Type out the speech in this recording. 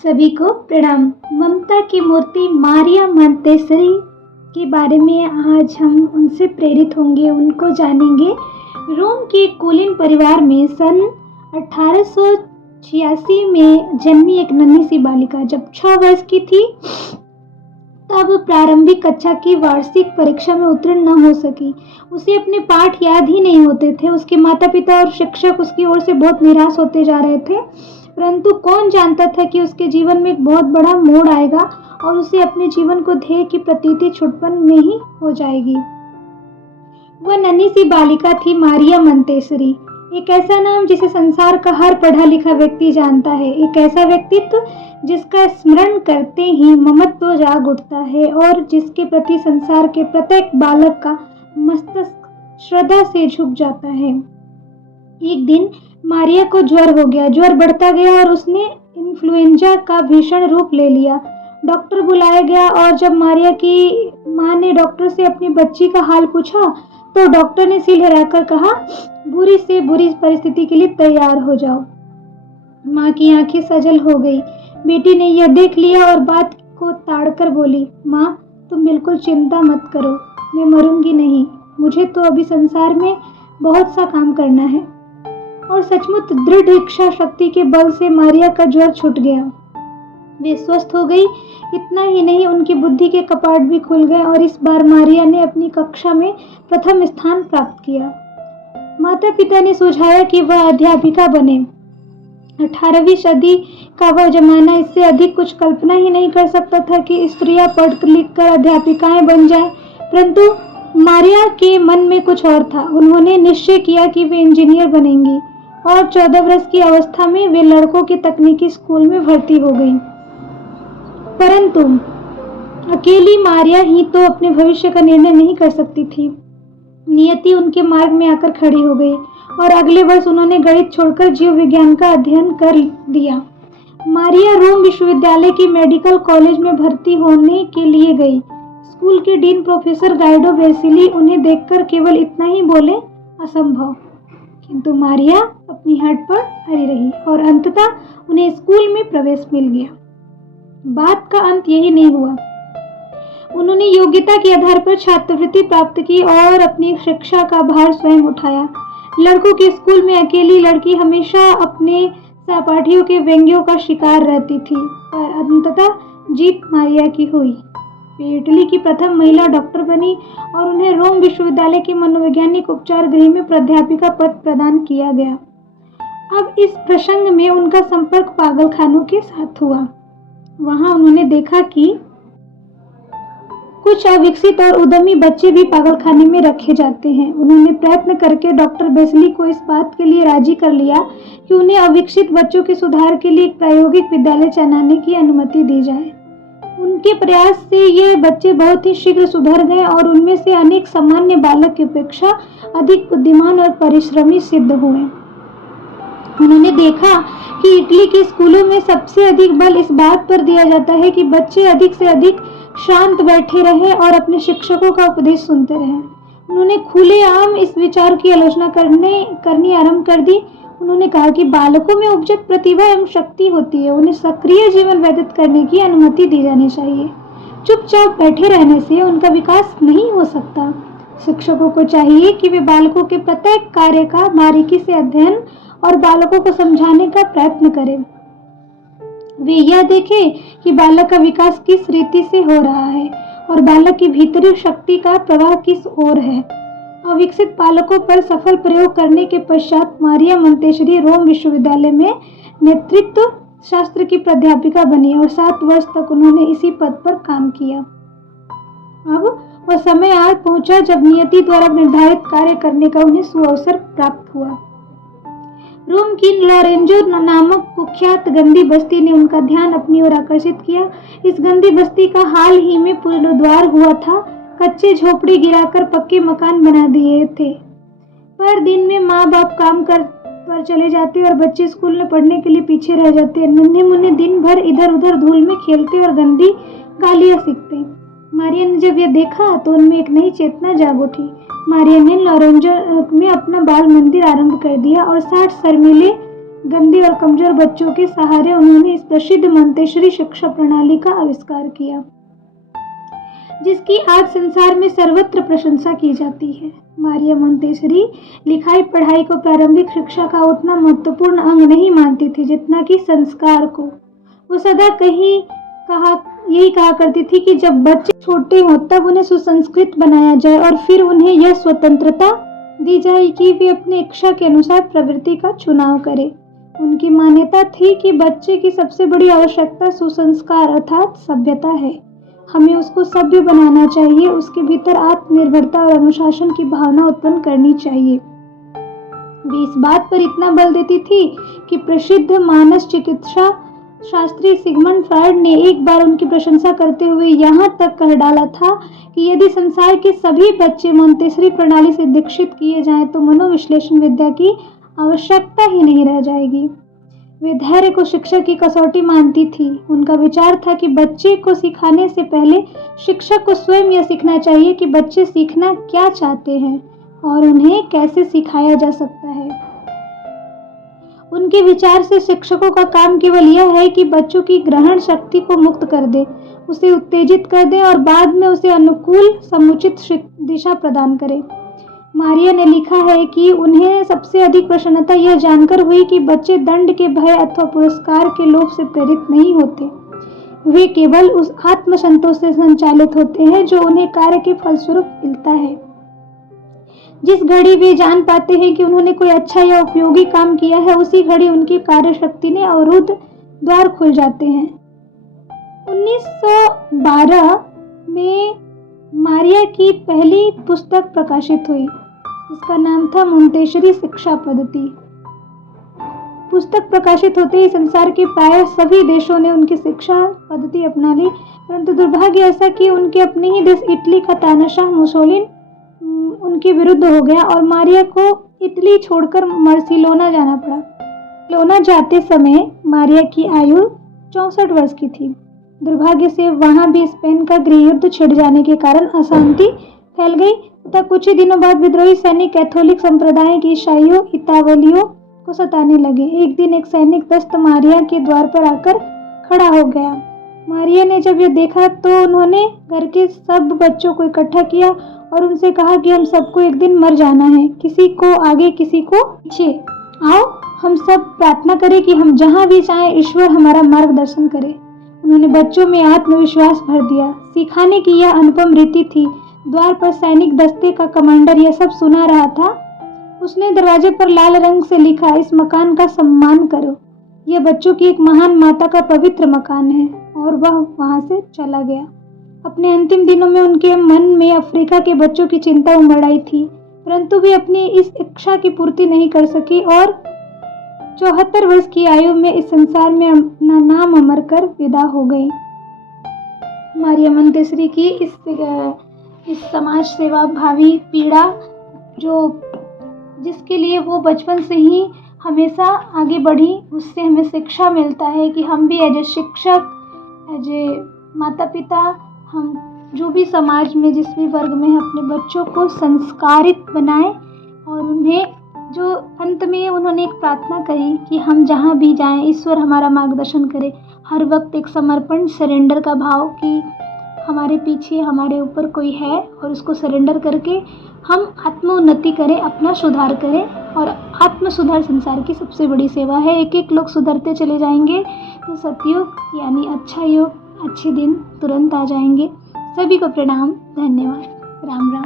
सभी को प्रणाम। ममता की मूर्ति मारिया मोंटेसरी के बारे में आज हम उनसे प्रेरित होंगे, उनको जानेंगे। रोम के कुलीन परिवार में सन 1886 में जन्मी एक नन्ही सी बालिका जब 6 वर्ष की थी तब प्रारंभिक कक्षा की वार्षिक परीक्षा में उत्तीर्ण न हो सकी। उसे अपने पाठ याद ही नहीं होते थे। उसके माता पिता और शिक्षक उसकी ओर से बहुत निराश होते जा रहे थे, परंतु कौन जानता था कि उसके जीवन में एक बहुत बड़ा मोड़ आएगा और उसे अपने जीवन को ध्येय की प्रतीति छुटपन में ही हो जाएगी। वह नन्ही सी बालिका थी मारिया मोंटेसरी, एक ऐसा नाम जिसे संसार का हर पढ़ा लिखा व्यक्ति जानता है, एक ऐसा व्यक्तित्व जिसका स्मरण करते ही ममत्व जाग उठता है और जिसके प्रति संसार के प्रत्येक बालक का मस्तिष्क श्रद्धा से झुक जाता है। एक दिन मारिया को ज्वर हो गया। ज्वर बढ़ता गया और उसने इन्फ्लुएंजा का भीषण रूप ले लिया। डॉक्टर बुलाया गया और जब मारिया की माँ ने डॉक्टर से अपनी बच्ची का हाल पूछा तो डॉक्टर ने सिर हिलाकर कहा, बुरी से बुरी परिस्थिति के लिए तैयार हो जाओ। माँ की आंखें सजल हो गई। बेटी ने यह देख लिया और बात को ताड़कर बोली, माँ तुम बिल्कुल चिंता मत करो, मैं मरूंगी नहीं। मुझे तो अभी संसार में बहुत सा काम करना है। और सचमुच दृढ़ इच्छा शक्ति के बल से मारिया का ज्वर छूट गया। वे स्वस्थ हो गई। इतना ही नहीं, उनकी बुद्धि के कपाट भी खुल गए और इस बार मारिया ने अपनी कक्षा में प्रथम स्थान प्राप्त किया। माता पिता ने सुझाया कि वह अध्यापिका बने। 18वीं सदी का वह जमाना, इससे अधिक कुछ कल्पना ही नहीं कर सकता था कि स्त्रियां पढ़ लिख कर अध्यापिकाएं बन जाएं। परंतु मारिया के मन में कुछ और था। उन्होंने निश्चय किया कि वे इंजीनियर बनेंगी और 14 वर्ष की अवस्था में वे लड़कों के तकनीकी स्कूल में भर्ती हो गई। परंतु अकेली मारिया ही तो अपने भविष्य का निर्णय नहीं कर सकती थी। नियति उनके मार्ग में आकर खड़ी हो गई और अगले वर्ष उन्होंने गणित छोड़कर जीव विज्ञान का अध्ययन कर दिया। मारिया रोम विश्वविद्यालय की मेडिकल कॉलेज में भर्ती होने के लिए गई। स्कूल के डीन प्रोफेसर गाइडो बेसिली उन्हें देखकर केवल इतना ही बोले, असंभव। किंतु मारिया अपनी हट पर अड़ी रही और अंततः उन्हें स्कूल में प्रवेश मिल गया। बात का अंत यही नहीं हुआ। उन्होंने योग्यता के आधार पर छात्रवृत्ति प्राप्त की और अपनी शिक्षा का भार स्वयं उठाया। लड़कों के स्कूल में अकेली लड़की हमेशा अपने सहपाठियों के व्यंग्यों का शिकार रहती थी, पर अंततः जीत मारिया की हुई। वे इटली की प्रथम महिला डॉक्टर बनी और उन्हें रोम विश्वविद्यालय के मनोवैज्ञानिक उपचार गृह में प्राध्यापिका पद प्रदान किया गया। अब इस प्रसंग में उनका संपर्क पागलखानों के साथ हुआ। वहां उन्होंने देखा कि कुछ अविकसित और उद्यमी बच्चे भी पागलखाने में रखे जाते हैं। उन्होंने प्रयत्न करके डॉक्टर बेसली को इस बात के लिए राजी कर लिया कि उन्हें अविकसित बच्चों के सुधार के लिए एक प्रायोगिक विद्यालय चलाने की अनुमति दी जाए। उनके प्रयास से ये बच्चे बहुत ही शीघ्र सुधर गए और उनमें से अनेक सामान्य बालक की अपेक्षा अधिक बुद्धिमान और परिश्रमी सिद्ध हुए। उन्होंने देखा कि इटली के स्कूलों में सबसे अधिक बल इस बात पर दिया जाता है कि बच्चे अधिक से अधिक शांत बैठे रहें और अपने शिक्षकों का उपदेश सुनते रहें। उन्होंने खुलेआम इस विचार की आलोचना करनी आरंभ कर दी। उन्होंने कहा कि बालकों में उपजत प्रतिभा एवं शक्ति होती है, उन्हें सक्रिय जीवन व्यतीत करने की अनुमति दी जानी चाहिए। चुपचाप बैठे रहने से उनका विकास नहीं हो सकता। शिक्षकों को चाहिए कि वे बालकों के प्रत्येक कार्य का बारीकी से अध्ययन और बालकों को समझाने का प्रयत्न करें। वे यह देखें कि बालक का विकास किस रीति से हो रहा है और बालक की भीतरी शक्ति का प्रवाह किस ओर है। अविकसित बालकों पर सफल प्रयोग करने के पश्चात मारिया मोंटेसरी रोम विश्वविद्यालय में नेतृत्व शास्त्र की प्राध्यापिका बनी और 7 वर्ष तक उन्होंने इसी पद पर काम किया। अब वह समय आ पहुंचा जब नियति द्वारा निर्धारित कार्य करने का उन्हें सुअवसर प्राप्त हुआ। रोम की लोरेंजो नामक कुख्यात गंदी बस्ती ने उनका ध्यान अपनी ओर आकर्षित किया। इस गंदी बस्ती का हाल ही में पुनरुद्धार हुआ था। कच्चे झोपड़ी गिराकर पक्के मकान बना दिए थे। पर दिन में माँ बाप काम पर चले जाते और बच्चे स्कूल में पढ़ने के लिए पीछे रह जाते। नन्हे मुन्ने दिन भर इधर उधर धूल में खेलते और गंदी गालियाँ सीखते। मारिया ने जब यह देखा तो उनमें एक नई चेतना जाग उठी। मारिया ने लोरेंजो में अपना बाल मंदिर आरंभ कर दिया और 60 शर्मीले गंदे और कमजोर बच्चों के सहारे उन्होंने इस प्रसिद्ध मोंटेसरी शिक्षा प्रणाली का आविष्कार किया, जिसकी आज संसार में सर्वत्र प्रशंसा की जाती है। मारिया मोंटेसरी लिखाई पढ़ाई को प्रारंभिक शिक्षा का उतना महत्वपूर्ण अंग नहीं मानती थी जितना कि संस्कार को। वो सदा यही कहा करती थी कि जब बच्चे छोटे हों तब उन्हें सुसंस्कृत बनाया जाए और फिर उन्हें यह स्वतंत्रता दी जाए कि वे अपनी इच्छा के अनुसार प्रवृत्ति का चुनाव करें। उनकी मान्यता थी कि बच्चे की सबसे बड़ी आवश्यकता सुसंस्कार अर्थात सभ्यता है। हमें उसको सभ्य बनाना चाहिए, उसके भीतर आत्मनिर्भरता और अनुशासन की भावना उत्पन्न करनी चाहिए। वे इस बात पर इतना बल देती थी कि प्रसिद्ध मानस चिकित्सा शास्त्री सिगमंड फ्रॉयड ने एक बार उनकी प्रशंसा करते हुए यहाँ तक कह डाला था कि यदि संसार के सभी बच्चे मोंटेसरी प्रणाली से दीक्षित किए जाएं तो मनोविश्लेषण विद्या की आवश्यकता ही नहीं रह जाएगी। वे धैर्य को शिक्षा की कसौटी मानती थी। उनका विचार था कि बच्चे को सिखाने से पहले शिक्षक को स्वयं यह सीखना चाहिए कि बच्चे सीखना क्या चाहते हैं और उन्हें कैसे सिखाया जा सकता है। उनके विचार से शिक्षकों का काम केवल यह है कि बच्चों की ग्रहण शक्ति को मुक्त कर दे, उसे उत्तेजित कर दे और बाद में उसे अनुकूल समुचित दिशा प्रदान करे। मारिया ने लिखा है कि उन्हें सबसे अधिक प्रसन्नता यह जानकर हुई कि बच्चे दंड के भय अथवा पुरस्कार के लोभ से प्रेरित नहीं होते। वे केवल उस आत्मसंतोष से संचालित होते हैं जो उन्हें कार्य के फलस्वरूप मिलता है। जिस घड़ी वे जान पाते हैं कि उन्होंने कोई अच्छा या उपयोगी काम किया है, उसी घड़ी उनकी कार्य शक्ति ने अवरुद्ध द्वार खुल जाते हैं। 1912 में मारिया की पहली पुस्तक प्रकाशित हुई, जिसका नाम था मोंटेसरी शिक्षा पद्धति। पुस्तक प्रकाशित होते ही संसार के प्राय सभी देशों ने उनकी शिक्षा पद्धति अपना ली, परंतु दुर्भाग्य ऐसा कि उनके अपने ही देश इटली का तानाशाह मुसोलिनी उनके विरुद्ध हो गया और मारिया को इटली छोड़कर बार्सिलोना जाना पड़ा। बार्सिलोना जाते समय मारिया की आयु 64 वर्ष की थी। दुर्भाग्य से वहां भी स्पेन का गृह युद्ध छिड़ जाने के कारण अशांति फैल गई तथा कुछ ही दिनों बाद विद्रोही सैनिक कैथोलिक संप्रदाय के ईसाइयों इतावलियों को सताने लगे। एक दिन एक सैनिक दस्त मारिया के द्वार पर आकर खड़ा हो गया। मारिया ने जब यह देखा तो उन्होंने घर के सब बच्चों को इकट्ठा किया और उनसे कहा कि हम सबको एक दिन मर जाना है, किसी को आगे किसी को पीछे। आओ हम सब प्रार्थना करें कि हम जहाँ भी जाएं ईश्वर हमारा मार्गदर्शन करे। उन्होंने बच्चों में आत्मविश्वास भर दिया। सिखाने की यह अनुपम रीति थी। द्वार पर सैनिक दस्ते का कमांडर यह सब सुना रहा था। उसने दरवाजे पर लाल रंग से लिखा, इस मकान का सम्मान करो, यह बच्चों की एक महान माता का पवित्र मकान है, और वह वहां से चला गया। अपने अंतिम दिनों में उनके मन में अफ्रीका के बच्चों की चिंता उमड़ आई थी, परंतु वे अपनी इस इच्छा की पूर्ति नहीं कर सकी और 74 वर्ष की आयु में इस संसार में अपना नाम अमर कर विदा हो गई। मारिया मोंटेसरी की इस समाज सेवा भावी पीड़ा जिसके लिए वो बचपन से ही हमेशा आगे बढ़ी, उससे हमें शिक्षा मिलता है कि हम भी एज ए शिक्षक, एज ए माता पिता, हम जो भी समाज में जिस भी वर्ग में अपने बच्चों को संस्कारित बनाएं और उन्हें जो अंत में उन्होंने एक प्रार्थना करी कि हम जहाँ भी जाएं ईश्वर हमारा मार्गदर्शन करे। हर वक्त एक समर्पण सरेंडर का भाव कि हमारे पीछे हमारे ऊपर कोई है और उसको सरेंडर करके हम आत्मोन्नति करें, अपना सुधार करें। और आत्म सुधार संसार की सबसे बड़ी सेवा है। एक एक लोग सुधरते चले जाएंगे तो सतयुग यानी अच्छा योग, अच्छे दिन तुरंत आ जाएंगे। सभी को प्रणाम, धन्यवाद, राम राम।